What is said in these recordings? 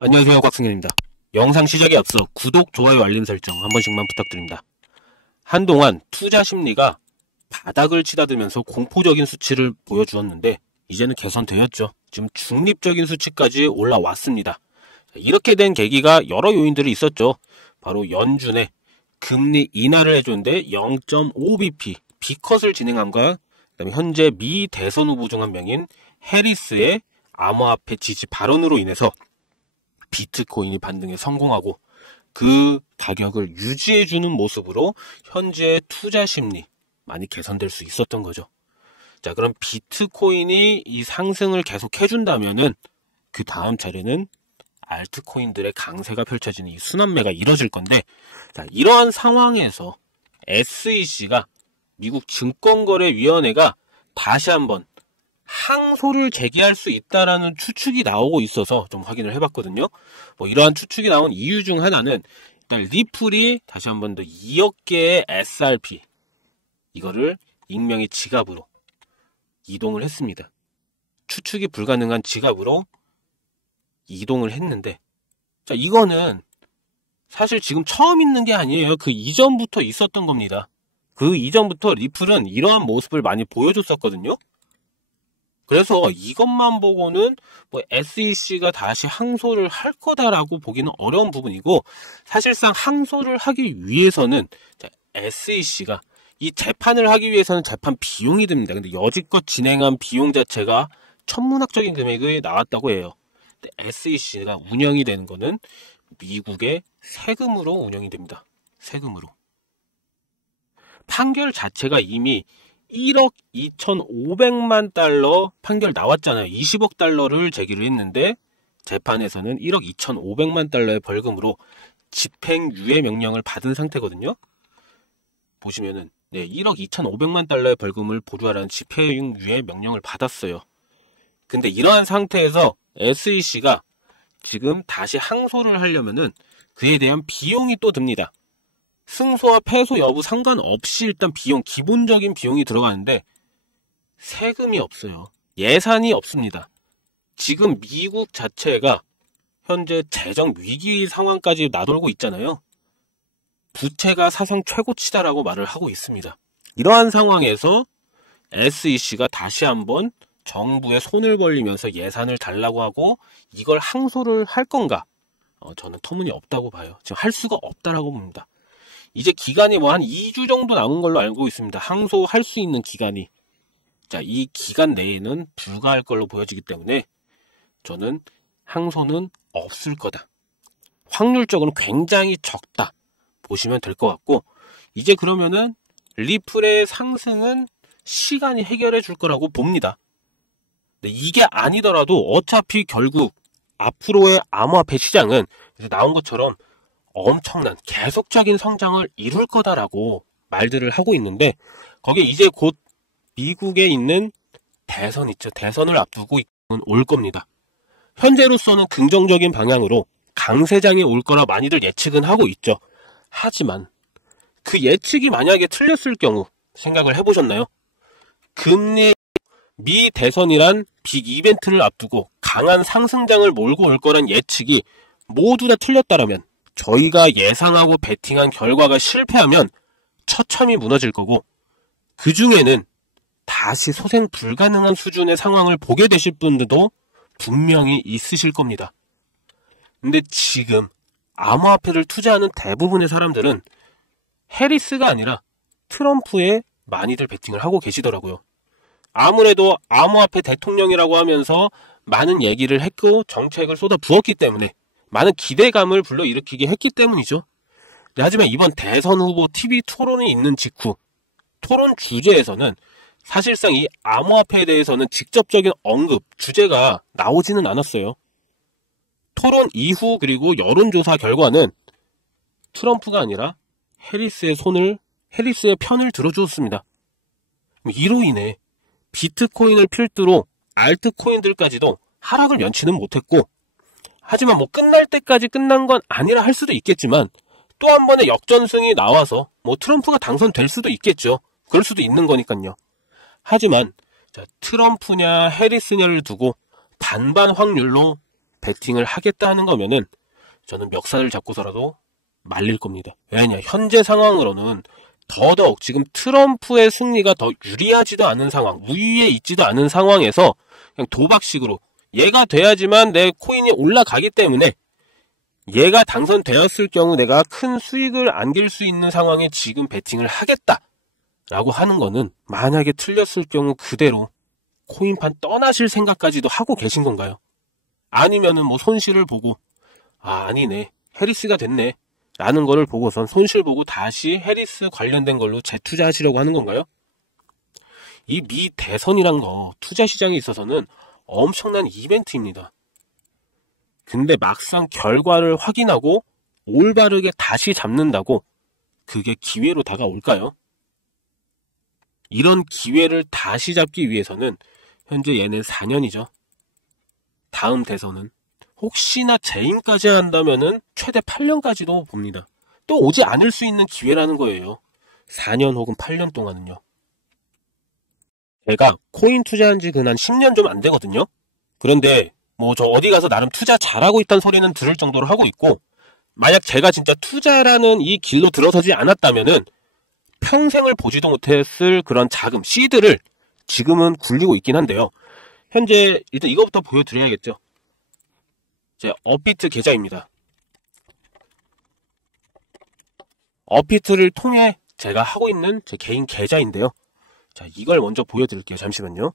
안녕하세요, 곽승현입니다. 영상 시작에 앞서 구독, 좋아요, 알림 설정 한 번씩만 부탁드립니다. 한동안 투자 심리가 바닥을 치닫으면서 공포적인 수치를 보여주었는데 이제는 개선되었죠. 지금 중립적인 수치까지 올라왔습니다. 이렇게 된 계기가 여러 요인들이 있었죠. 바로 연준에 금리 인하를 해줬는데 0.5bp B컷을 진행함과 그다음에 현재 미 대선 후보 중 한 명인 해리스의 암호화폐 지지 발언으로 인해서 비트코인이 반등에 성공하고 그 가격을 유지해주는 모습으로 현재 투자 심리 많이 개선될 수 있었던 거죠. 자, 그럼 비트코인이 이 상승을 계속 해준다면은 그 다음 차례는 알트코인들의 강세가 펼쳐지는 이 순환매가 이뤄질 건데, 자, 이러한 상황에서 SEC가 미국 증권거래위원회가 다시 한번 항소를 제기할 수 있다라는 추측이 나오고 있어서 좀 확인을 해봤거든요. 이러한 추측이 나온 이유 중 하나는 일단 리플이 다시 한번 더 2억 개의 SRP 이거를 익명의 지갑으로 이동을 했습니다. 추측이 불가능한 지갑으로 이동을 했는데, 자, 이거는 사실 지금 처음 있는 게 아니에요. 그 이전부터 있었던 겁니다. 그 이전부터 리플은 이러한 모습을 많이 보여줬었거든요. 그래서 이것만 보고는 SEC가 다시 항소를 할 거다라고 보기는 어려운 부분이고, 사실상 항소를 하기 위해서는 SEC가 이 재판을 하기 위해서는 재판 비용이 듭니다. 근데 여지껏 진행한 비용 자체가 천문학적인 금액이 나왔다고 해요. 근데 SEC가 운영이 되는 거는 미국의 세금으로 운영이 됩니다. 세금으로. 판결 자체가 이미 1억 2,500만 달러 판결 나왔잖아요. 20억 달러를 제기를 했는데 재판에서는 1억 2,500만 달러의 벌금으로 집행유예 명령을 받은 상태거든요. 보시면은 1억 2,500만 달러의 벌금을 보류하라는 집행유예 명령을 받았어요. 근데 이러한 상태에서 SEC가 지금 다시 항소를 하려면은 그에 대한 비용이 또 듭니다. 승소와 패소 여부 상관없이 일단 비용, 기본적인 비용이 들어가는데 세금이 없어요. 예산이 없습니다. 지금 미국 자체가 현재 재정 위기 상황까지 나돌고 있잖아요. 부채가 사상 최고치다라고 말을 하고 있습니다. 이러한 상황에서 SEC가 다시 한번 정부에 손을 벌리면서 예산을 달라고 하고 이걸 항소를 할 건가? 저는 터무니없다고 봐요. 지금 할 수가 없다라고 봅니다. 이제 기간이 한 2주 정도 남은 걸로 알고 있습니다. 항소할 수 있는 기간이. 자, 이 기간 내에는 불가할 걸로 보여지기 때문에 저는 항소는 없을 거다. 확률적으로는 굉장히 적다. 보시면 될 것 같고, 이제 그러면은 리플의 상승은 시간이 해결해 줄 거라고 봅니다. 근데 이게 아니더라도 어차피 결국 앞으로의 암호화폐 시장은 이제 나온 것처럼 엄청난 계속적인 성장을 이룰 거다라고 말들을 하고 있는데, 거기에 이제 곧 미국에 있는 대선 있죠. 대선을 앞두고 올 겁니다. 현재로서는 긍정적인 방향으로 강세장에 올 거라 많이들 예측은 하고 있죠. 하지만 그 예측이 만약에 틀렸을 경우 생각을 해보셨나요? 금리 미 대선이란 빅 이벤트를 앞두고 강한 상승장을 몰고 올 거란 예측이 모두 다 틀렸다라면, 저희가 예상하고 베팅한 결과가 실패하면 처참히 무너질 거고, 그 중에는 다시 소생 불가능한 수준의 상황을 보게 되실 분들도 분명히 있으실 겁니다. 근데 지금 암호화폐를 투자하는 대부분의 사람들은 해리스가 아니라 트럼프에 많이들 베팅을 하고 계시더라고요. 아무래도 암호화폐 대통령이라고 하면서 많은 얘기를 했고 정책을 쏟아 부었기 때문에 많은 기대감을 불러일으키게 했기 때문이죠. 하지만 이번 대선 후보 TV 토론이 있는 직후 토론 주제에서는 사실상 이 암호화폐에 대해서는 직접적인 언급, 주제가 나오지는 않았어요. 토론 이후 그리고 여론조사 결과는 트럼프가 아니라 해리스의 편을 들어주었습니다. 이로 인해 비트코인을 필두로 알트코인들까지도 하락을 면치는 못했고, 하지만 끝날 때까지 끝난 건 아니라 할 수도 있겠지만 또 한 번의 역전승이 나와서 트럼프가 당선될 수도 있겠죠. 그럴 수도 있는 거니까요. 하지만 트럼프냐 해리스냐를 두고 반반 확률로 베팅을 하겠다는 거면은 저는 멱살을 잡고서라도 말릴 겁니다. 왜냐, 현재 상황으로는 더더욱 지금 트럼프의 승리가 더 유리하지도 않은 상황, 우위에 있지도 않은 상황에서 그냥 도박식으로 얘가 돼야지만 내 코인이 올라가기 때문에 얘가 당선되었을 경우 내가 큰 수익을 안길 수 있는 상황에 지금 베팅을 하겠다라고 하는 거는 만약에 틀렸을 경우 그대로 코인판 떠나실 생각까지도 하고 계신 건가요? 아니면은 뭐 손실을 보고 아니네, 해리스가 됐네 라는 거를 보고선 손실 보고 다시 해리스 관련된 걸로 재투자하시려고 하는 건가요? 이 미 대선이란 거 투자 시장에 있어서는 엄청난 이벤트입니다. 근데 막상 결과를 확인하고 올바르게 다시 잡는다고 그게 기회로 다가올까요? 이런 기회를 다시 잡기 위해서는 현재 얘는 4년이죠. 다음 대선은 혹시나 재임까지 한다면은 최대 8년까지도 봅니다. 또 오지 않을 수 있는 기회라는 거예요. 4년 혹은 8년 동안은요. 제가 코인 투자한 지 근 한 10년 좀 안 되거든요. 그런데 뭐 저 어디 가서 나름 투자 잘하고 있다는 소리는 들을 정도로 하고 있고, 만약 제가 진짜 투자라는 이 길로 들어서지 않았다면은 평생을 보지도 못했을 그런 자금, 시드를 지금은 굴리고 있긴 한데요. 현재 일단 이거부터 보여드려야겠죠. 제 업비트 계좌입니다. 업비트를 통해 제가 하고 있는 제 개인 계좌인데요. 자, 이걸 먼저 보여드릴게요. 잠시만요.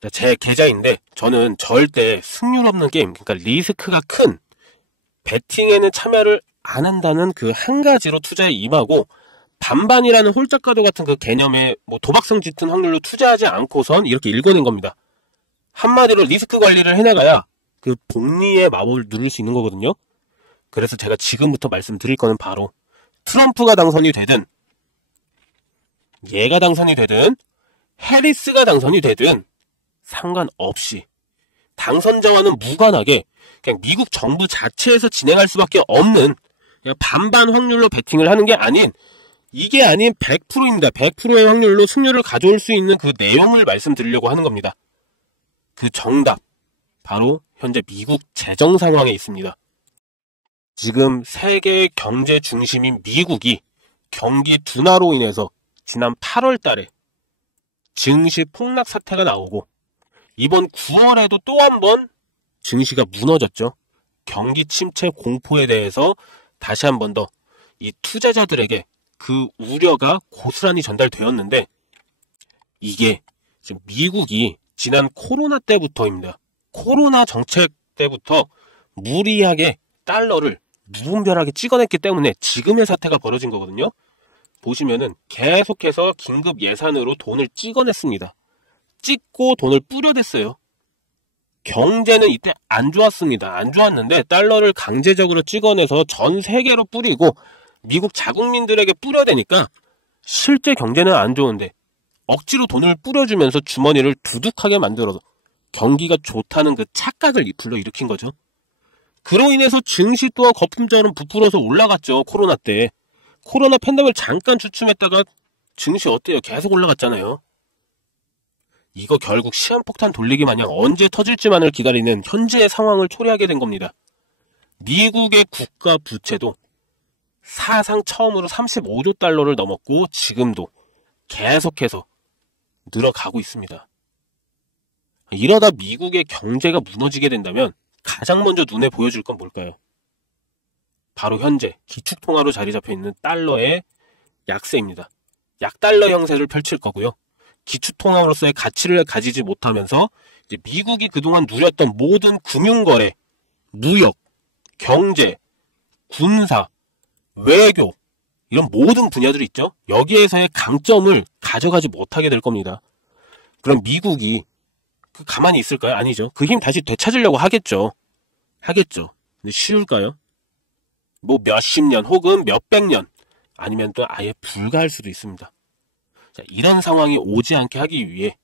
자, 제 계좌인데 저는 절대 승률 없는 게임, 그러니까 리스크가 큰 베팅에는 참여를 안 한다는 그 한 가지로 투자에 임하고, 반반이라는 홀짝가도 같은 그 개념에 뭐 도박성 짙은 확률로 투자하지 않고선 이렇게 읽어낸 겁니다. 한마디로 리스크 관리를 해나가야 그 복리의 마법을 누릴 수 있는 거거든요. 그래서 제가 지금부터 말씀드릴 거는 바로 트럼프가 당선이 되든 얘가 당선이 되든 해리스가 당선이 되든 상관없이 당선자와는 무관하게 그냥 미국 정부 자체에서 진행할 수밖에 없는 그냥 반반 확률로 베팅을 하는 게 아닌, 이게 아닌 100%입니다. 100%의 확률로 승률을 가져올 수 있는 그 내용을 말씀드리려고 하는 겁니다. 그 정답, 바로 현재 미국 재정 상황에 있습니다. 지금 세계 경제 중심인 미국이 경기 둔화로 인해서 지난 8월 달에 증시 폭락 사태가 나오고, 이번 9월에도 또 한 번 증시가 무너졌죠. 경기 침체 공포에 대해서 다시 한 번 더 이 투자자들에게 그 우려가 고스란히 전달되었는데, 이게 지금 미국이 지난 코로나 때부터입니다. 코로나 정책 때부터 무리하게 달러를 무분별하게 찍어냈기 때문에 지금의 사태가 벌어진 거거든요. 보시면은 계속해서 긴급 예산으로 돈을 찍어냈습니다. 찍고 돈을 뿌려댔어요. 경제는 이때 안 좋았습니다. 안 좋았는데 달러를 강제적으로 찍어내서 전 세계로 뿌리고 미국 자국민들에게 뿌려대니까 실제 경제는 안 좋은데 억지로 돈을 뿌려주면서 주머니를 두둑하게 만들어서 경기가 좋다는 그 착각을 불러일으킨 거죠. 그로 인해서 증시 또한 거품처럼 부풀어서 올라갔죠. 코로나 때. 코로나 팬데믹을 잠깐 주춤했다가 증시 어때요? 계속 올라갔잖아요. 이거 결국 시한폭탄 돌리기 마냥 언제 터질지만을 기다리는 현재의 상황을 초래하게 된 겁니다. 미국의 국가 부채도 사상 처음으로 35조 달러를 넘었고 지금도 계속해서 늘어가고 있습니다. 이러다 미국의 경제가 무너지게 된다면 가장 먼저 눈에 보여줄 건 뭘까요? 바로 현재 기축통화로 자리 잡혀 있는 달러의 약세입니다. 약달러 형세를 펼칠 거고요. 기축통화로서의 가치를 가지지 못하면서 이제 미국이 그동안 누렸던 모든 금융거래, 무역, 경제, 군사, 외교, 이런 모든 분야들이 있죠. 여기에서의 강점을 가져가지 못하게 될 겁니다. 그럼 미국이 가만히 있을까요? 아니죠. 그 힘 다시 되찾으려고 하겠죠. 근데 쉬울까요? 뭐 몇십 년 혹은 몇백 년 아니면 또 아예 불가할 수도 있습니다. 자, 이런 상황이 오지 않게 하기 위해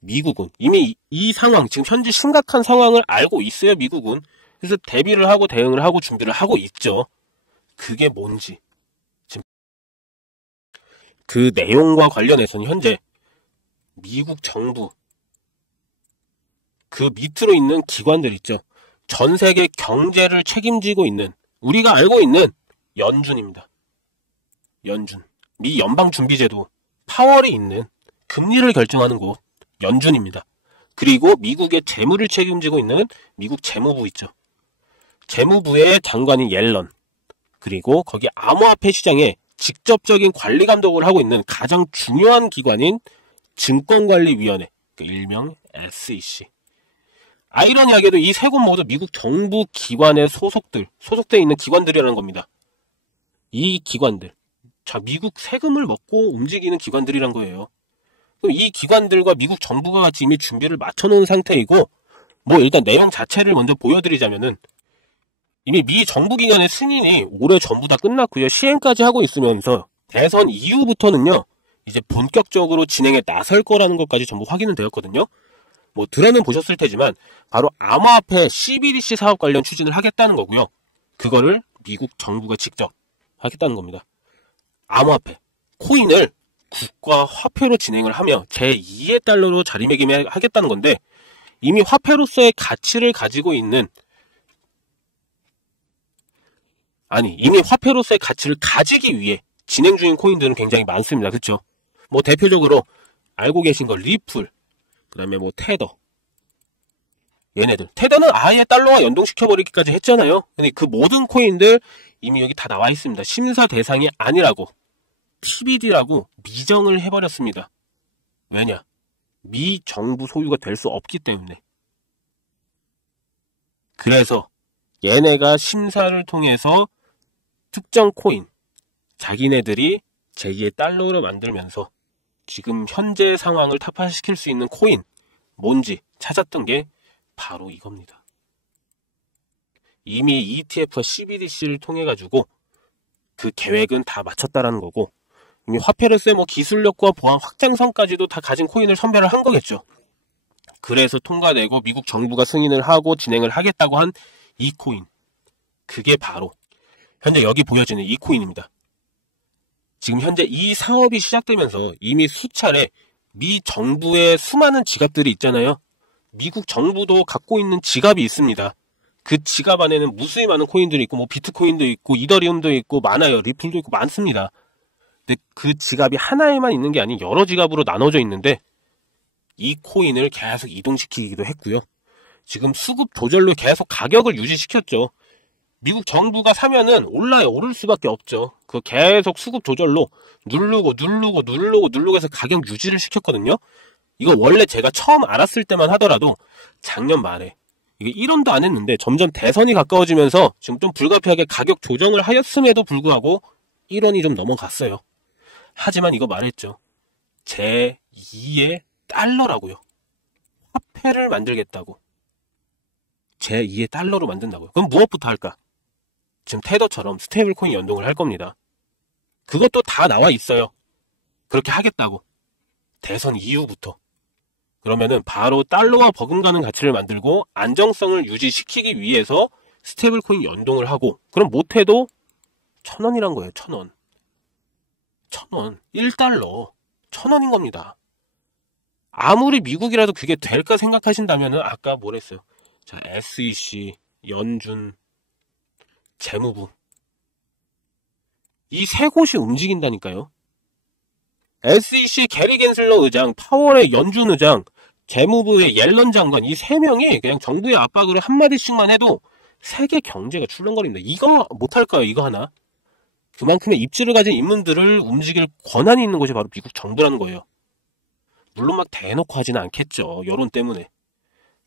미국은 이미 이 상황, 지금 현재 심각한 상황을 알고 있어요, 미국은. 그래서 대비를 하고 대응을 하고 준비를 하고 있죠. 그게 뭔지. 지금 그 내용과 관련해서는 현재 미국 정부, 그 밑으로 있는 기관들 있죠. 전 세계 경제를 책임지고 있는, 우리가 알고 있는 연준입니다. 연준. 미 연방준비제도, 파월이 있는 금리를 결정하는 곳, 연준입니다. 그리고 미국의 재무를 책임지고 있는 미국 재무부 있죠. 재무부의 장관인 옐런, 그리고 거기 암호화폐 시장에 직접적인 관리 감독을 하고 있는 가장 중요한 기관인 증권관리위원회, 그 일명 SEC. 아이러니하게도 이 세 곳 모두 미국 정부 기관의 소속되어 있는 기관들이라는 겁니다. 이 기관들, 자, 미국 세금을 먹고 움직이는 기관들이란 거예요. 그럼 이 기관들과 미국 정부가 같이 이미 준비를 맞춰놓은 상태이고, 뭐 일단 내용 자체를 먼저 보여드리자면은, 이미 미 정부 기관의 승인이 올해 전부 다 끝났고요. 시행까지 하고 있으면서 대선 이후부터는요, 이제 본격적으로 진행에 나설 거라는 것까지 전부 확인은 되었거든요. 뭐 드라는 보셨을 테지만 바로 암호화폐 CBDC 사업 관련 추진을 하겠다는 거고요. 그거를 미국 정부가 직접 하겠다는 겁니다. 암호화폐, 코인을 국가 화폐로 진행을 하며 제2의 달러로 자리매김하겠다는 건데, 이미 화폐로서의 가치를 가지고 있는, 이미 화폐로서의 가치를 가지기 위해 진행 중인 코인들은 굉장히 많습니다. 그렇죠? 뭐 대표적으로 알고 계신 거 리플, 그 다음에 뭐 테더, 얘네들. 테더는 아예 달러와 연동시켜버리기까지 했잖아요. 근데 그 모든 코인들 이미 여기 다 나와 있습니다. 심사 대상이 아니라고, TBD라고 미정을 해버렸습니다. 왜냐? 미 정부 소유가 될 수 없기 때문에. 그래서 얘네가 심사를 통해서 특정 코인, 자기네들이 제2의 달러로 만들면서 지금 현재 상황을 타파시킬 수 있는 코인, 뭔지 찾았던 게 바로 이겁니다. 이미 ETF와 CBDC를 통해 가지고 그 계획은 다 마쳤다라는 거고, 이미 화폐로서의 뭐 기술력과 보안 확장성까지도 다 가진 코인을 선별을 한 거겠죠. 그래서 통과되고 미국 정부가 승인을 하고 진행을 하겠다고 한 이 코인, 그게 바로 현재 여기 보여지는 이 코인입니다. 지금 현재 이 사업이 시작되면서 이미 수차례 미 정부의 수많은 지갑들이 있잖아요. 미국 정부도 갖고 있는 지갑이 있습니다. 그 지갑 안에는 무수히 많은 코인들이 있고, 뭐 비트코인도 있고, 이더리움도 있고, 많아요. 리플도 있고, 많습니다. 근데 그 지갑이 하나에만 있는 게 아닌 여러 지갑으로 나눠져 있는데, 이 코인을 계속 이동시키기도 했고요. 지금 수급 조절로 계속 가격을 유지시켰죠. 미국 정부가 사면은 오를 수밖에 없죠. 그 계속 수급 조절로 누르고 해서 가격 유지를 시켰거든요. 이거 원래 제가 처음 알았을 때만 하더라도 작년 말에 이게 1원도 안 했는데 점점 대선이 가까워지면서 지금 좀 불가피하게 가격 조정을 하였음에도 불구하고 1원이 좀 넘어갔어요. 하지만 이거 말했죠. 제2의 달러라고요. 화폐를 만들겠다고. 제2의 달러로 만든다고요. 그럼 무엇부터 할까? 지금 테더처럼 스테이블 코인 연동을 할 겁니다. 그것도 다 나와 있어요. 그렇게 하겠다고. 대선 이후부터. 그러면은 바로 달러와 버금가는 가치를 만들고 안정성을 유지시키기 위해서 스테이블 코인 연동을 하고, 그럼 못해도 1,000원이란 거예요. 1,000원. 1,000원. 1달러. 1,000원인 겁니다. 아무리 미국이라도 그게 될까 생각하신다면은 아까 뭐랬어요? 자, SEC, 연준, 재무부. 이 세 곳이 움직인다니까요. SEC 게리 겐슬러 의장, 파월의 연준 의장, 재무부의 옐런 장관, 이 세 명이 그냥 정부의 압박으로 한마디씩만 해도 세계 경제가 출렁거립니다. 이거 못할까요? 이거 하나? 그만큼의 입지를 가진 인물들을 움직일 권한이 있는 곳이 바로 미국 정부라는 거예요. 물론 막 대놓고 하지는 않겠죠. 여론 때문에.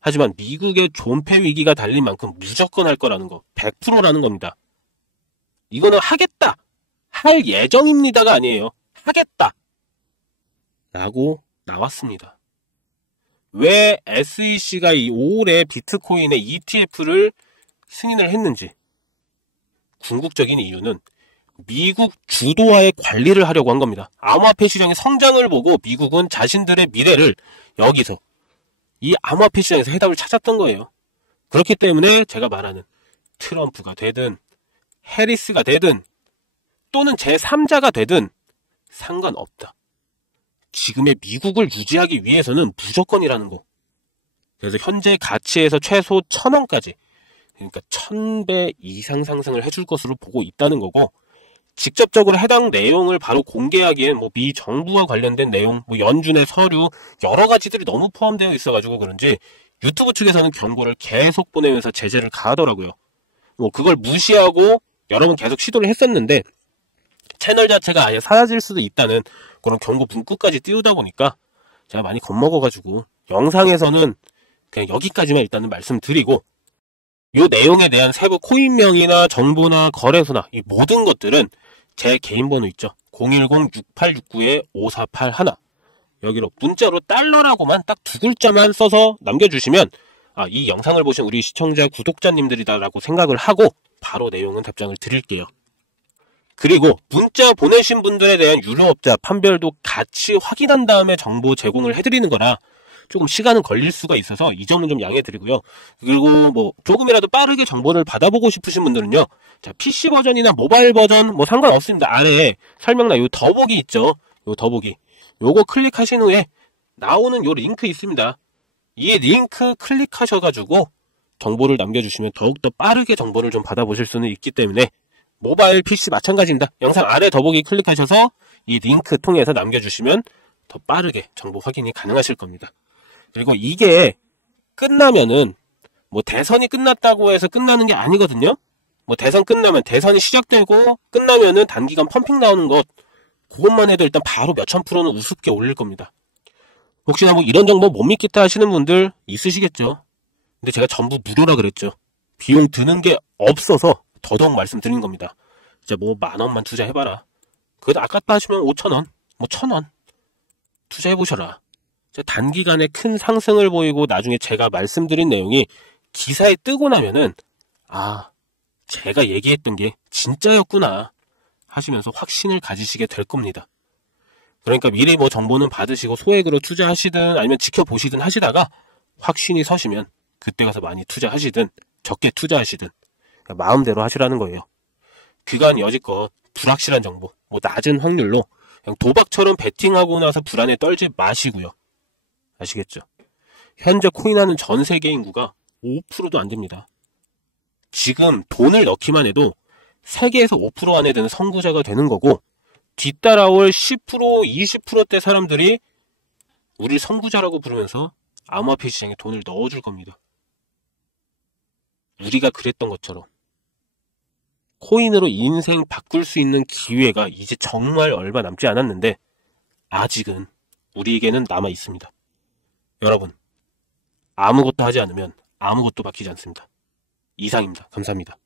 하지만 미국의 존폐 위기가 달린 만큼 무조건 할 거라는 거. 100%라는 겁니다. 이거는 하겠다. 할 예정입니다가 아니에요. 하겠다. 라고 나왔습니다. 왜 SEC가 이 올해 비트코인의 ETF를 승인을 했는지. 궁극적인 이유는 미국 주도하에 관리를 하려고 한 겁니다. 암호화폐 시장의 성장을 보고 미국은 자신들의 미래를 여기서 이 암호화폐 시장에서 해답을 찾았던 거예요. 그렇기 때문에 제가 말하는 트럼프가 되든 해리스가 되든 또는 제3자가 되든 상관없다. 지금의 미국을 유지하기 위해서는 무조건이라는 거. 그래서 현재 가치에서 최소 1000원까지, 그러니까 1000배 이상 상승을 해줄 것으로 보고 있다는 거고, 직접적으로 해당 내용을 바로 공개하기엔 미 정부와 관련된 내용, 연준의 서류, 여러 가지들이 너무 포함되어 있어가지고 그런지 유튜브 측에서는 경고를 계속 보내면서 제재를 가하더라고요. 그걸 무시하고 여러 번 계속 시도를 했었는데 채널 자체가 아예 사라질 수도 있다는 그런 경고 문구까지 띄우다 보니까 제가 많이 겁먹어가지고 영상에서는 그냥 여기까지만 일단은 말씀드리고, 이 내용에 대한 세부 코인명이나 정보나 거래소나 이 모든 것들은 제 개인 번호 있죠. 010-6869-5481 여기로 문자로 달러라고만 딱 2글자만 써서 남겨주시면 이 영상을 보신 우리 시청자 구독자님들이다라고 생각을 하고 바로 내용은 답장을 드릴게요. 그리고 문자 보내신 분들에 대한 유료업자 판별도 같이 확인한 다음에 정보 제공을 해드리는 거라 조금 시간은 걸릴 수가 있어서 이 점은 좀 양해드리고요. 그리고 조금이라도 빠르게 정보를 받아보고 싶으신 분들은요, 자, PC 버전이나 모바일 버전 상관없습니다. 아래에 설명란 요 더보기 있죠. 요 더보기 요거 클릭하신 후에 나오는 요 링크 있습니다. 이 링크 클릭하셔가지고 정보를 남겨주시면 더욱더 빠르게 정보를 좀 받아보실 수는 있기 때문에 모바일 PC 마찬가지입니다. 영상 아래 더보기 클릭하셔서 이 링크 통해서 남겨주시면 더 빠르게 정보 확인이 가능하실 겁니다. 그리고 이게 끝나면은 대선이 끝났다고 해서 끝나는 게 아니거든요. 대선 끝나면 대선이 시작되고 끝나면은 단기간 펌핑 나오는 것, 그것만 해도 일단 바로 몇천 프로는 우습게 올릴 겁니다. 혹시나 이런 정보 못 믿겠다 하시는 분들 있으시겠죠. 근데 제가 전부 무료라 그랬죠. 비용 드는 게 없어서 더더욱 말씀드리는 겁니다. 진짜 10,000원만 투자해봐라. 그것도 아깝다 하시면 5,000원, 1,000원 투자해보셔라. 단기간에 큰 상승을 보이고 나중에 제가 말씀드린 내용이 기사에 뜨고 나면은 제가 얘기했던 게 진짜였구나 하시면서 확신을 가지시게 될 겁니다. 그러니까 미리 정보는 받으시고 소액으로 투자하시든 아니면 지켜보시든 하시다가 확신이 서시면 그때 가서 많이 투자하시든 적게 투자하시든 마음대로 하시라는 거예요. 그간 여지껏 불확실한 정보, 낮은 확률로 그냥 도박처럼 베팅하고 나서 불안에 떨지 마시고요. 아시겠죠? 현재 코인하는 전 세계 인구가 5%도 안 됩니다. 지금 돈을 넣기만 해도 세계에서 5% 안에 드는 선구자가 되는 거고, 뒤따라올 10%, 20%대 사람들이 우리 선구자라고 부르면서 암호화폐 시장에 돈을 넣어줄 겁니다. 우리가 그랬던 것처럼 코인으로 인생 바꿀 수 있는 기회가 이제 정말 얼마 남지 않았는데 아직은 우리에게는 남아 있습니다. 여러분, 아무것도 하지 않으면 아무것도 바뀌지 않습니다. 이상입니다. 감사합니다.